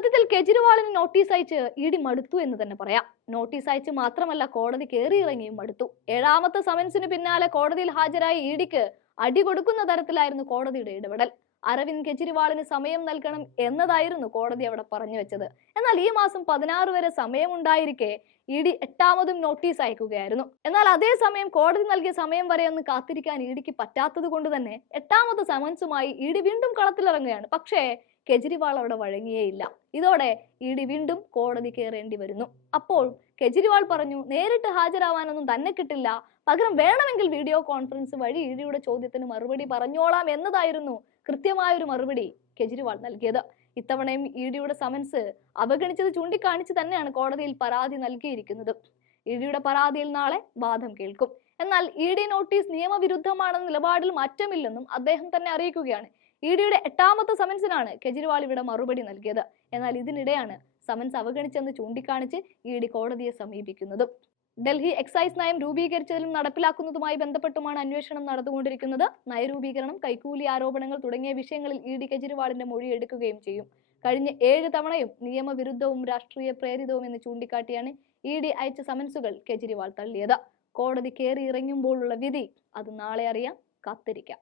സത്യത്തിൽ കെജ്രിവാളിന് നോട്ടീസ് അയച്ച് ഇ ഡി മടുത്തു എന്ന് തന്നെ പറയാം. നോട്ടീസ് അയച്ച് മാത്രമല്ല കോടതി കയറിയിറങ്ങിയും മടുത്തു. ഏഴാമത്തെ സമൻസിന് പിന്നാലെ കോടതിയിൽ ഹാജരായ ഇ ഡിക്ക് അടി കൊടുക്കുന്ന തരത്തിലായിരുന്നു കോടതിയുടെ ഇടപെടൽ. അരവിന്ദ് കെജ്രിവാളിന് സമയം നൽകണം എന്നതായിരുന്നു കോടതി അവിടെ പറഞ്ഞു വെച്ചത്. എന്നാൽ ഈ മാസം പതിനാറ് വരെ സമയമുണ്ടായിരിക്കെ ഇ ഡി എട്ടാമതും നോട്ടീസ് അയക്കുകയായിരുന്നു. എന്നാൽ അതേസമയം കോടതി നൽകിയ സമയം വരെ ഒന്ന് കാത്തിരിക്കാൻ ഇ ഡിക്ക് പറ്റാത്തത് കൊണ്ട് തന്നെ എട്ടാമത്തെ സമൻസുമായി ഇ ഡി വീണ്ടും കളത്തിലിറങ്ങുകയാണ്. പക്ഷേ കെജ്രിവാൾ അവിടെ വഴങ്ങിയേയില്ല. ഇതോടെ ഇ ഡി വീണ്ടും കോടതി കയറേണ്ടി വരുന്നു. അപ്പോൾ കെജ്രിവാൾ പറഞ്ഞു നേരിട്ട് ഹാജരാവാനൊന്നും തന്നെ കിട്ടില്ല. പകരം വേണമെങ്കിൽ വീഡിയോ കോൺഫറൻസ് വഴി ഇ ഡിയുടെ ചോദ്യത്തിന് മറുപടി പറഞ്ഞോളാം എന്നതായിരുന്നു കൃത്യമായ ഒരു മറുപടി കെജ്രിവാൾ നൽകിയത്. ഇത്തവണയും ഇ ഡിയുടെ സമൻസ് അവഗണിച്ചത് ചൂണ്ടിക്കാണിച്ച് തന്നെയാണ് കോടതിയിൽ പരാതി നൽകിയിരിക്കുന്നത്. ഇ ഡിയുടെ പരാതിയിൽ നാളെ വാദം കേൾക്കും. എന്നാൽ ഇ ഡി നോട്ടീസ് നിയമവിരുദ്ധമാണെന്ന നിലപാടിൽ മാറ്റമില്ലെന്നും അദ്ദേഹം തന്നെ അറിയിക്കുകയാണ്. ഇ ഡിയുടെ എട്ടാമത്തെ സമൻസിനാണ് കെജ്രിവാൾ ഇവിടെ മറുപടി നൽകിയത്. എന്നാൽ ഇതിനിടെയാണ് സമൻസ് അവഗണിച്ചെന്ന് ചൂണ്ടിക്കാണിച്ച് ഇ ഡി കോടതിയെ സമീപിക്കുന്നത്. ഡൽഹി എക്സൈസ് നയം രൂപീകരിച്ചതിലും നടപ്പിലാക്കുന്നതുമായി ബന്ധപ്പെട്ടുമാണ് അന്വേഷണം നടന്നുകൊണ്ടിരിക്കുന്നത്. നയരൂപീകരണം കൈക്കൂലി ആരോപണങ്ങൾ തുടങ്ങിയ വിഷയങ്ങളിൽ ഇ ഡി കെജ്രിവാളിന്റെ മൊഴി എടുക്കുകയും ചെയ്യും. കഴിഞ്ഞ ഏഴ് തവണയും നിയമവിരുദ്ധവും രാഷ്ട്രീയ പ്രേരിതവും എന്ന് ചൂണ്ടിക്കാട്ടിയാണ് ഇ ഡി അയച്ച സമൻസുകൾ കെജ്രിവാൾ തള്ളിയത്. കോടതി കയറി ഇറങ്ങുമ്പോഴുള്ള വിധി അത് നാളെ അറിയാം കാത്തിരിക്കാം.